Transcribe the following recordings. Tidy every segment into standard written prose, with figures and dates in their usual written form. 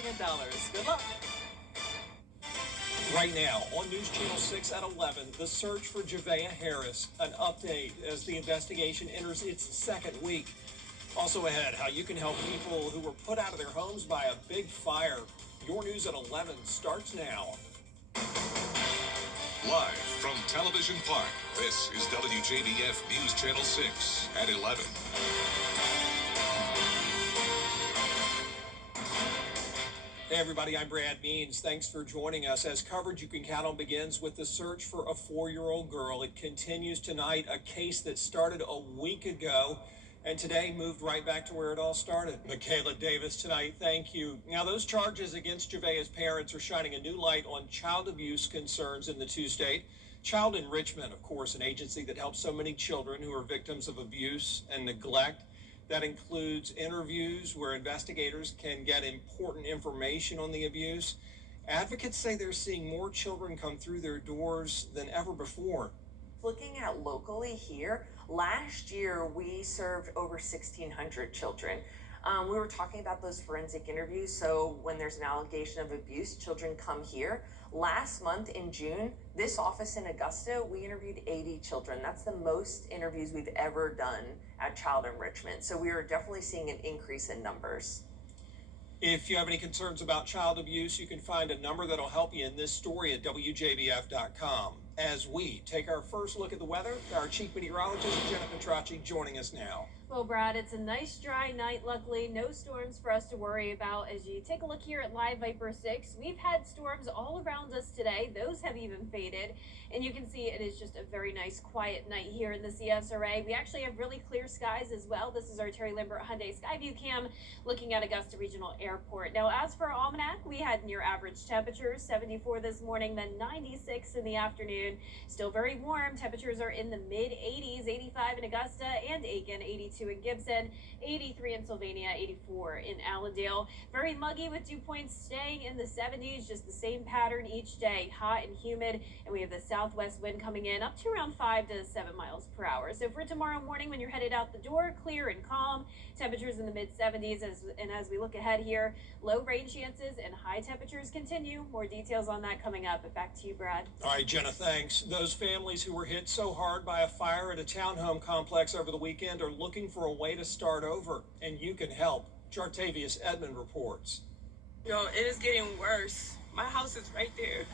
billion. Good luck. Right now on News Channel 6 at 11, the search for Javea Harris, an update as the investigation enters its second week. Also ahead, how you can help people who were put out of their homes by a big fire. Your News at 11 starts now. Live from Television Park, this is WJBF News Channel 6 at 11. Hey everybody, I'm Brad Means. Thanks for joining us as coverage you can count on begins with the search for a 4-year-old girl. It continues tonight, a case that started a week ago and today moved right back to where it all started. Michaela Davis tonight, thank you. Now those charges against Javea's parents are shining a new light on child abuse concerns in the two-state. Child Enrichment, of course, an agency that helps so many children who are victims of abuse and neglect. That includes interviews where investigators can get important information on the abuse. Advocates say they're seeing more children come through their doors than ever before. Looking at locally here, last year we served over 1,600 children. We were talking about those forensic interviews. So when there's an allegation of abuse, children come here. Last month in June, this office in Augusta, we interviewed 80 children. That's the most interviews we've ever done at Child Enrichment. So we are definitely seeing an increase in numbers. If you have any concerns about child abuse, you can find a number that'll help you in this story at WJBF.com. As we take our first look at the weather, our chief meteorologist, Jenna Petracci, joining us now. Well, Brad, it's a nice dry night. Luckily, no storms for us to worry about. As you take a look here at Live Viper 6, we've had storms all around us today. Those have even faded. And you can see it is just a very nice, quiet night here in the CSRA. We actually have really clear skies as well. This is our Terry Limbert Hyundai Skyview Cam looking at Augusta Regional Airport. Now, as for our almanac, we had near average temperatures, 74 this morning, then 96 in the afternoon. Still very warm. Temperatures are in the mid-80s, 85 in Augusta and Aiken, 82 in Gibson, 83 in Sylvania, 84 in Allendale. Very muggy with dew points staying in the 70s, just the same pattern each day, hot and humid, and we have the southwest wind coming in up to around 5 to 7 miles per hour. So for tomorrow morning when you're headed out the door, clear and calm, temperatures in the mid-70s, as we look ahead here, low rain chances and high temperatures continue. More details on that coming up. But back to you, Brad. All right, Jenna, thanks. Those families who were hit so hard by a fire at a townhome complex over the weekend are looking for a way to start over, and you can help. Jartavius Edmond reports. It is getting worse. My house is right there.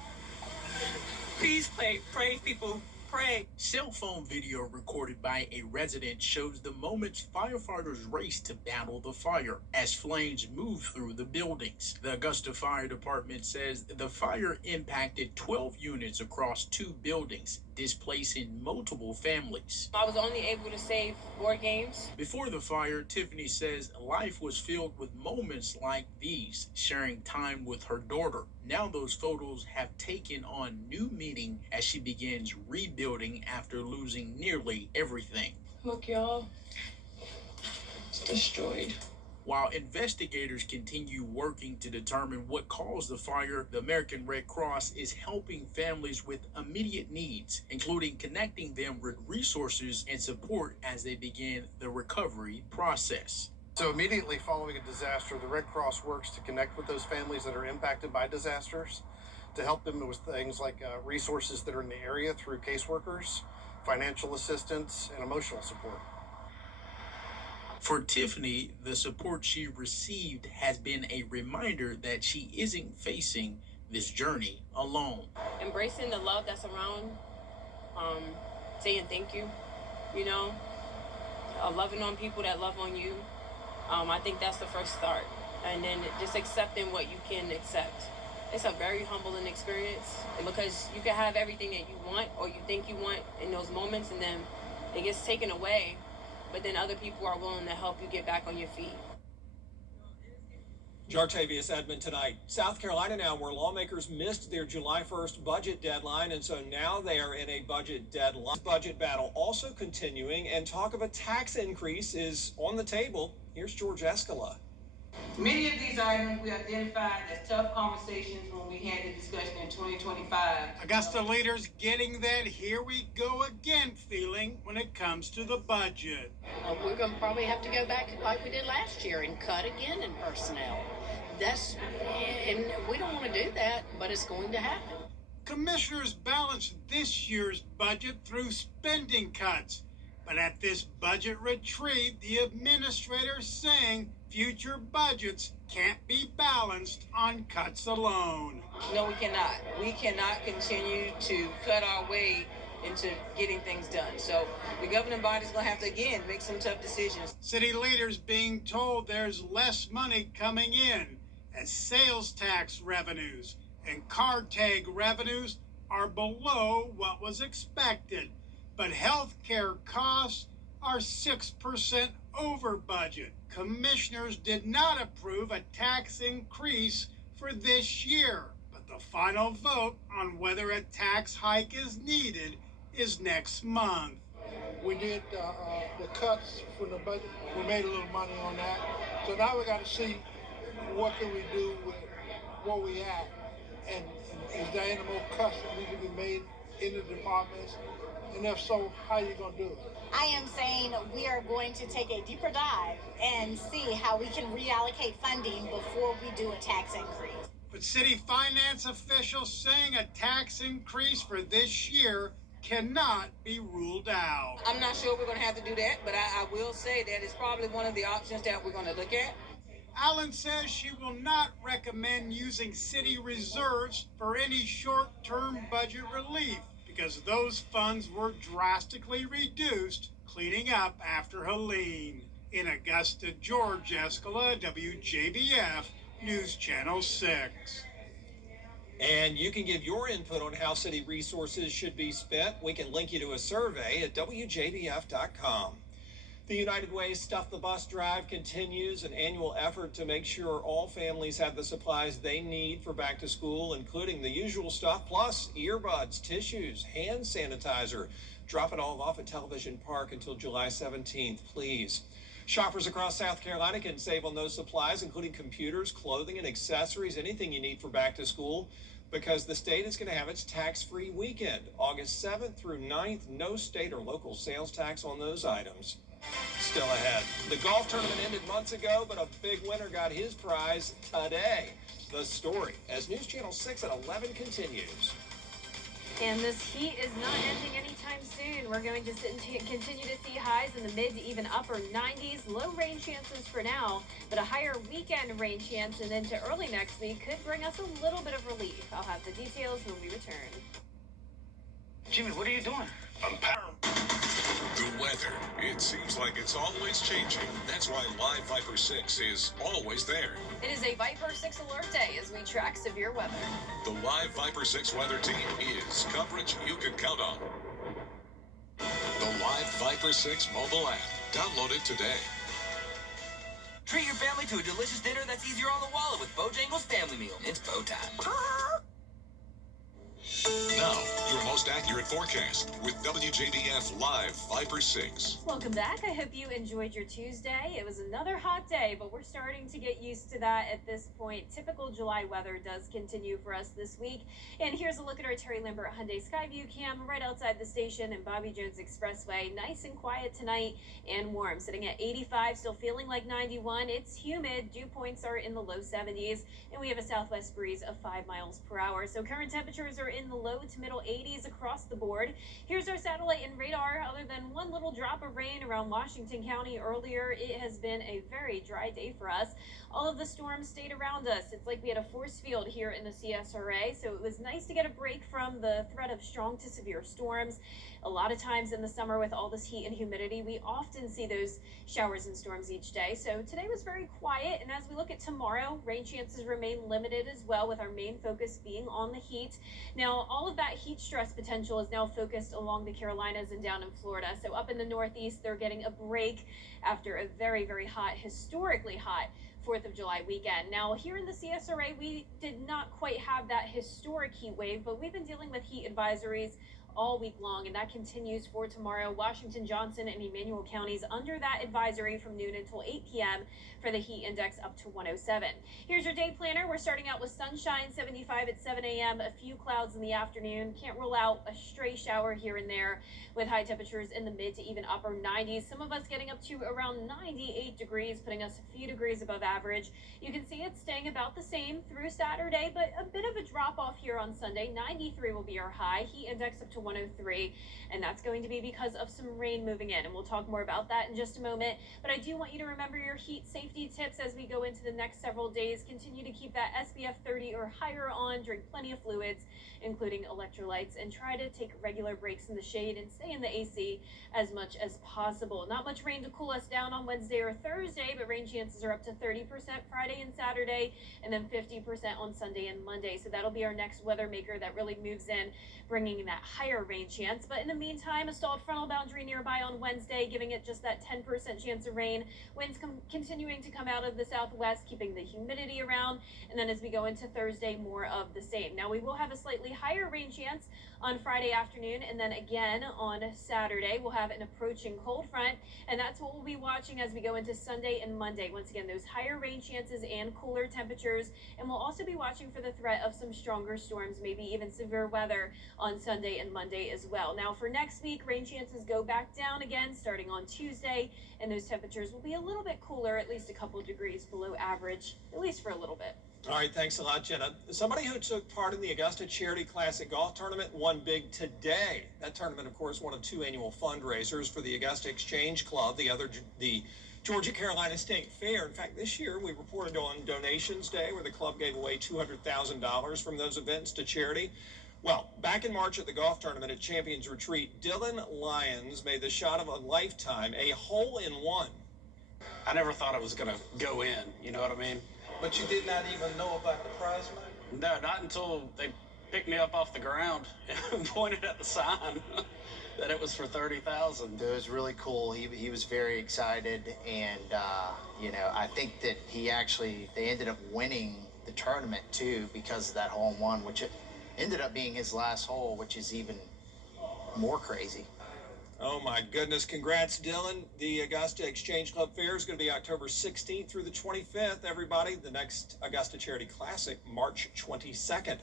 Please pray, people. Pray. Cell phone video recorded by a resident shows the moments firefighters race to battle the fire as flames move through the buildings. The Augusta Fire Department says the fire impacted 12 units across 2 buildings, displacing multiple families. I was only able to save board games. Before the fire, Tiffany says life was filled with moments like these, sharing time with her daughter. Now those photos have taken on new meaning as she begins rebuilding after losing nearly everything. Look, y'all, it's destroyed. While investigators continue working to determine what caused the fire, the American Red Cross is helping families with immediate needs, including connecting them with resources and support as they begin the recovery process. So immediately following a disaster, the Red Cross works to connect with those families that are impacted by disasters, to help them with things like resources that are in the area through caseworkers, financial assistance, and emotional support. For Tiffany, the support she received has been a reminder that she isn't facing this journey alone. Embracing the love that's around, saying thank you, loving on people that love on you. I think that's the first start. And then just accepting what you can accept. It's a very humbling experience because you can have everything that you want or you think you want in those moments, and then it gets taken away. But then other people are willing to help you get back on your feet. Jartavius Edmond tonight. South Carolina now, where lawmakers missed their July 1st budget deadline, and so now they are in a budget deadline. Budget battle also continuing, and talk of a tax increase is on the table. Here's George Escala. Many of these items we identified as tough conversations when we had the discussion in 2025. Augusta leaders getting that here we go again feeling when it comes to the budget. We're going to probably have to go back like we did last year and cut again in personnel. And we don't want to do that, but it's going to happen. Commissioners balanced this year's budget through spending cuts. But at this budget retreat, the administrator's saying future budgets can't be balanced on cuts alone. No, we cannot. We cannot continue to cut our way into getting things done. So the governing body's going to have to, again, make some tough decisions. City leaders being told there's less money coming in as sales tax revenues and car tag revenues are below what was expected. But health care costs are 6% over budget. Commissioners did not approve a tax increase for this year, but the final vote on whether a tax hike is needed is next month. We did the cuts from the budget. We made a little money on that. So now we got to see what can we do with where we at, and is there any more cuts that need to be made in the departments? And if so, how are you going to do it? I am saying we are going to take a deeper dive and see how we can reallocate funding before we do a tax increase. But city finance officials saying a tax increase for this year cannot be ruled out. I'm not sure we're going to have to do that, but I will say that it's probably one of the options that we're going to look at. Allen says she will not recommend using city reserves for any short-term budget relief because those funds were drastically reduced cleaning up after Helene. In Augusta, George Escala, WJBF, News Channel 6. And you can give your input on how city resources should be spent. We can link you to a survey at WJBF.com. The United Way Stuff the Bus drive continues, an annual effort to make sure all families have the supplies they need for back to school, including the usual stuff, plus earbuds, tissues, hand sanitizer. Drop it all off at Television Park until July 17th, please. Shoppers across South Carolina can save on those supplies, including computers, clothing, and accessories, anything you need for back to school, because the state is going to have its tax-free weekend, August 7th through 9th. No state or local sales tax on those items. Still ahead. The golf tournament ended months ago, but a big winner got his prize today. The story as News Channel 6 at 11 continues. And this heat is not ending anytime soon. We're going to continue to see highs in the mid to even upper 90s. Low rain chances for now, but a higher weekend rain chance and into early next week could bring us a little bit of relief. I'll have the details when we return. Jimmy, what are you doing? The weather. It seems like it's always changing. That's why Live Viper 6 is always there. It is a Viper 6 alert day as we track severe weather. The Live Viper 6 weather team is coverage you can count on. The Live Viper 6 mobile app. Download it today. Treat your family to a delicious dinner that's easier on the wallet with Bojangles Family Meal. It's bow time. Now, your most accurate forecast with WJBF Live Viper 6. Welcome back. I hope you enjoyed your Tuesday. It was another hot day, but we're starting to get used to that at this point. Typical July weather does continue for us this week. And here's a look at our Terry Lambert Hyundai Skyview cam right outside the station and Bobby Jones Expressway. Nice and quiet tonight and warm. Sitting at 85, still feeling like 91. It's humid. Dew points are in the low 70s, and we have a southwest breeze of 5 miles per hour. So current temperatures are in the low to middle 80s across the board. Here's our satellite and radar. Other than one little drop of rain around Washington County earlier, it has been a very dry day for us. All of the storms stayed around us. It's like we had a force field here in the CSRA, so it was nice to get a break from the threat of strong to severe storms. A lot of times in the summer with all this heat and humidity, we often see those showers and storms each day. So today was very quiet, and as we look at tomorrow, rain chances remain limited as well, with our main focus being on the heat. Now, all of that heat stress potential is now focused along the Carolinas and down in Florida. So up in the Northeast, they're getting a break after a very, very hot, historically hot 4th of July weekend. Now, here in the CSRA, we did not quite have that historic heat wave, but we've been dealing with heat advisories all week long, and that continues for tomorrow. Washington, Johnson, and Emmanuel counties under that advisory from noon until 8 p.m. for the heat index up to 107. Here's your day planner. We're starting out with sunshine, 75 at 7 a.m., a few clouds in the afternoon. Can't rule out a stray shower here and there with high temperatures in the mid to even upper 90s. Some of us getting up to around 98 degrees, putting us a few degrees above average. You can see it staying about the same through Saturday, but a bit of a drop off here on Sunday. 93 will be our high, heat index up to 103, and that's going to be because of some rain moving in, and we'll talk more about that in just a moment. But I do want you to remember your heat safety tips as we go into the next several days. Continue to keep that SPF 30 or higher on, drink plenty of fluids, including electrolytes, and try to take regular breaks in the shade and stay in the AC as much as possible. Not much rain to cool us down on Wednesday or Thursday, but rain chances are up to 30% Friday and Saturday, and then 50% on Sunday and Monday. So that'll be our next weather maker that really moves in, bringing that higher rain chance. But in the meantime, a stalled frontal boundary nearby on Wednesday, giving it just that 10% chance of rain. Winds continuing to come out of the southwest, keeping the humidity around. And then as we go into Thursday, more of the same. Now we will have a slightly higher rain chance on Friday afternoon, and then again on Saturday we'll have an approaching cold front, and that's what we'll be watching as we go into Sunday and Monday. Once again, those higher rain chances and cooler temperatures, and we'll also be watching for the threat of some stronger storms, maybe even severe weather on Sunday and Monday as well. Now for next week, rain chances go back down again starting on Tuesday, and those temperatures will be a little bit cooler, at least a couple degrees below average, at least for a little bit. All right, thanks a lot, Jenna. Somebody who took part in the Augusta Charity Classic Golf Tournament won big today. That tournament, of course, one of two annual fundraisers for the Augusta Exchange Club, the Georgia Carolina State Fair. In fact, this year we reported on Donations Day, where the club gave away $200,000 from those events to charity. Well, back in March at the golf tournament at Champions Retreat, Dylan Lyons made the shot of a lifetime, a hole-in-one. I never thought it was going to go in, you know what I mean? But you did not even know about the prize money? No, not until they picked me up off the ground and pointed at the sign that it was for $30,000. It was really cool. He was very excited, and you know, I think that they ended up winning the tournament too because of that hole-in-one, which it ended up being his last hole, which is even more crazy. Oh my goodness, congrats, Dylan. The Augusta Exchange Club Fair is going to be October 16th through the 25th, everybody. The next Augusta Charity Classic, March 22nd.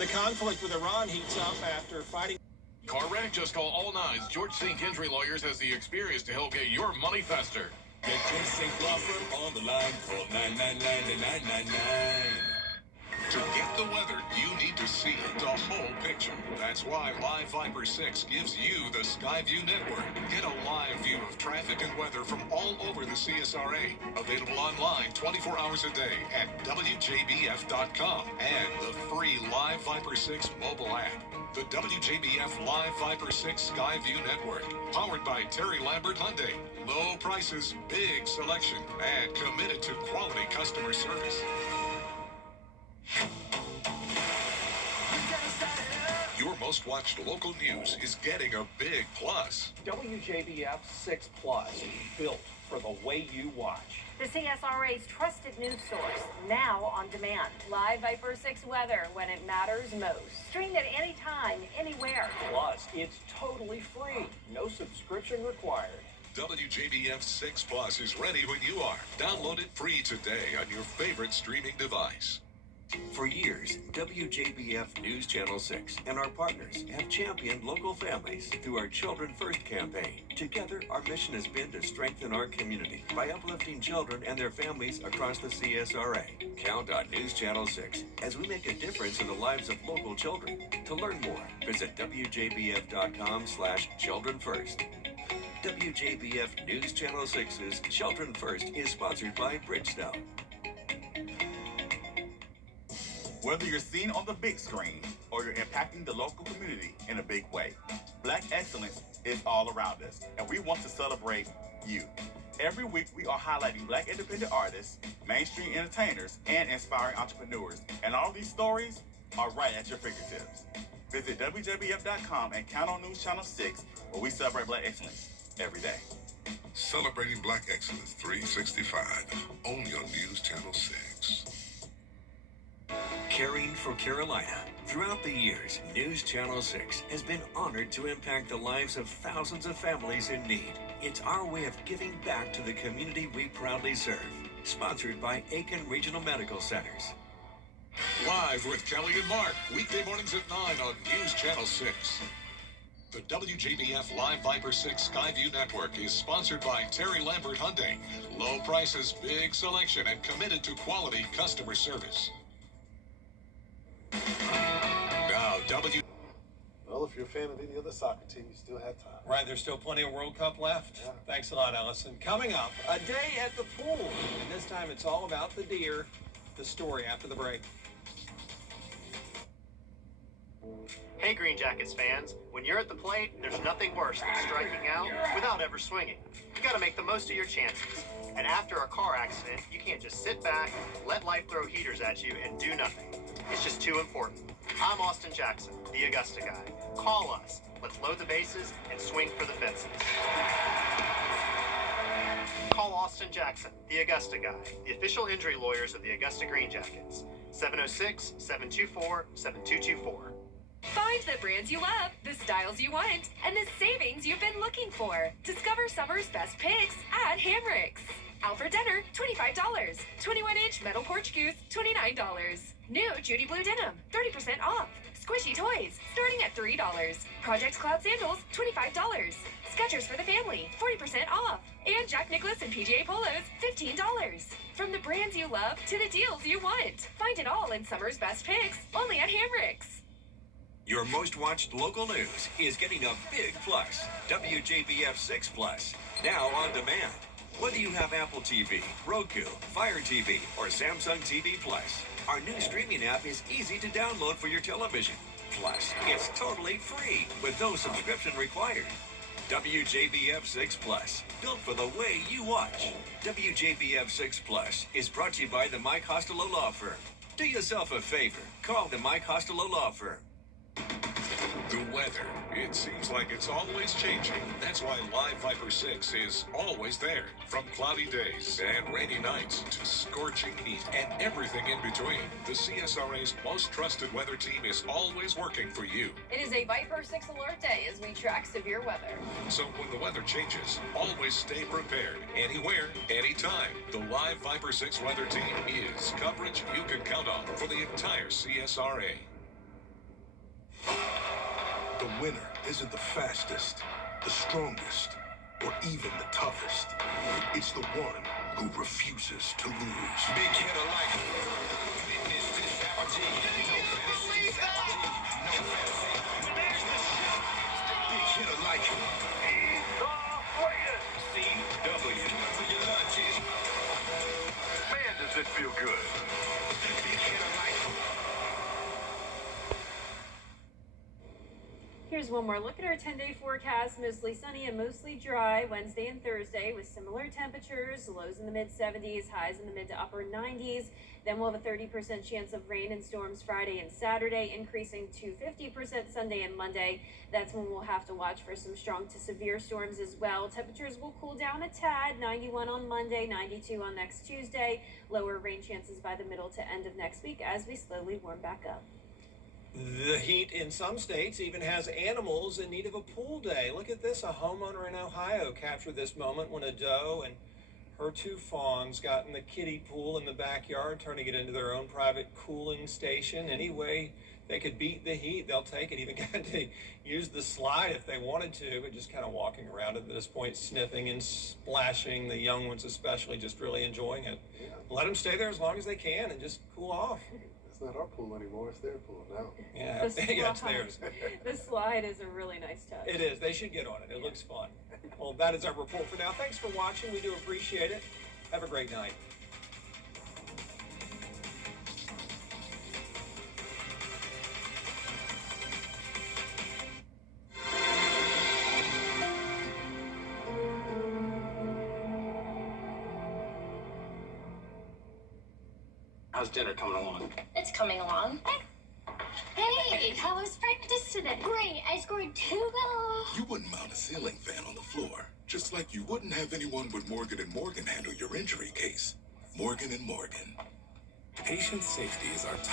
The conflict with Iran heats up after fighting. Car wreck? Just call All Nines. George St. Kendry Lawyers has the experience to help get your money faster. Get George St. Law Firm on the line. Call 999-9999. To get the weather, you need to see it, the whole picture. That's why Live Viper 6 gives you the Skyview network. Get a live view of traffic and weather from all over the CSRA. Available online 24 hours a day at WJBF.com and the free Live Viper 6 mobile app. The WJBF Live Viper 6 Skyview network. Powered by Terry Lambert Hyundai. Low prices, big selection, and committed to quality customer service. Your most watched local news is getting a big plus. WJBF 6 Plus, built for the way you watch. The CSRA's trusted news source, now on demand. Live Viper 6 weather when it matters most. Streamed at any time, anywhere. Plus, it's totally free. No subscription required. WJBF 6 Plus is ready when you are. Download it free today on your favorite streaming device. For years, WJBF News Channel 6 and our partners have championed local families through our Children First campaign. Together, our mission has been to strengthen our community by uplifting children and their families across the CSRA. Count on News Channel 6 as we make a difference in the lives of local children. To learn more, visit WJBF.com/Children First. WJBF News Channel 6's Children First is sponsored by Bridgestone. Whether you're seen on the big screen or you're impacting the local community in a big way, Black excellence is all around us, and we want to celebrate you. Every week, we are highlighting Black independent artists, mainstream entertainers, and inspiring entrepreneurs. And all these stories are right at your fingertips. Visit WJBF.com and count on News Channel 6, where we celebrate Black excellence every day. Celebrating Black Excellence 365, only on News Channel 6. caring for Carolina. Throughout the years, News Channel 6 has been honored to impact the lives of thousands of families in need. It's our way of giving back to the community we proudly serve. Sponsored by Aiken Regional Medical Centers. Live with Kelly and Mark, weekday mornings at 9 on News Channel 6. The WJBF Live Viper 6 Skyview Network is sponsored by Terry Lambert Hyundai. Low prices, big selection, and committed to quality customer service. Now, Well, if you're a fan of any other soccer team, you still have time. Right, there's still plenty of World Cup left. Yeah. Thanks a lot, Ellison. Coming up, a day at the pool. And this time it's all about the deer. The story after the break. Hey Green Jackets fans, when you're at the plate, there's nothing worse than striking out without ever swinging. You gotta make the most of your chances. And after a car accident, you can't just sit back, let life throw heaters at you, and do nothing. It's just too important. I'm Austin Jackson, the Augusta guy. Call us. Let's load the bases and swing for the fences. Call Austin Jackson, the Augusta guy, the official injury lawyers of the Augusta Green Jackets. 706-724-7224. Find the brands you love, the styles you want, and the savings you've been looking for. Discover summer's best picks at Hamrick's. Alfred Dinner, $25. 21-inch metal porch goose, $29. New Judy Blue Denim, 30% off. Squishy toys, starting at $3. Project Cloud sandals, $25. Skechers for the family, 40% off. And Jack Nicklaus and PGA Polos, $15. From the brands you love to the deals you want. Find it all in summer's best picks, only at Hamrick's. Your most watched local news is getting a big plus. WJBF 6 Plus, now on demand. Whether you have Apple TV, Roku, Fire TV, or Samsung TV Plus, our new streaming app is easy to download for your television. Plus, it's totally free with no subscription required. WJBF 6 Plus, built for the way you watch. WJBF 6 Plus is brought to you by the Mike Costello Law Firm. Do yourself a favor. Call the Mike Costello Law Firm. The weather. It seems like it's always changing. That's why Live Viper 6 is always there. From cloudy days and rainy nights to scorching heat and everything in between, the CSRA's most trusted weather team is always working for you. It is a Viper 6 alert day as we track severe weather. So when the weather changes, always stay prepared. Anywhere, anytime. The Live Viper 6 weather team is coverage you can count on for the entire CSRA. The winner isn't the fastest, the strongest, or even the toughest. It's the one who refuses to lose. Big hit alike. Big hit alike. CW. For your lunches. Man, does it feel good. Big hit alike. Here's one more look at our 10-day forecast. Mostly sunny and mostly dry Wednesday and Thursday with similar temperatures, lows in the mid-70s, highs in the mid to upper 90s. Then we'll have a 30% chance of rain and storms Friday and Saturday, increasing to 50% Sunday and Monday. That's when we'll have to watch for some strong to severe storms as well. Temperatures will cool down a tad, 91 on Monday, 92 on next Tuesday. Lower rain chances by the middle to end of next week as we slowly warm back up. The heat in some states even has animals in need of a pool day. Look at this. A homeowner in Ohio captured this moment when a doe and her two fawns got in the kiddie pool in the backyard, turning it into their own private cooling station. Any way they could beat the heat, they'll take it. Even got to use the slide if they wanted to, but just kind of walking around at this point, sniffing and splashing. The young ones especially just really enjoying it. Yeah. Let them stay there as long as they can and just cool off. It's not our pool anymore. It's their pool now. Yeah, yeah, it's theirs. The slide is a really nice touch. It is. They should get on it. It looks fun. Well, that is our report for now. Thanks for watching. We do appreciate it. Have a great night. How's dinner coming along? It's coming along. Hey, how was practice today? Great, I scored 2 goals. You wouldn't mount a ceiling fan on the floor, just like you wouldn't have anyone with Morgan & Morgan handle your injury case. Morgan & Morgan. Patient safety is our top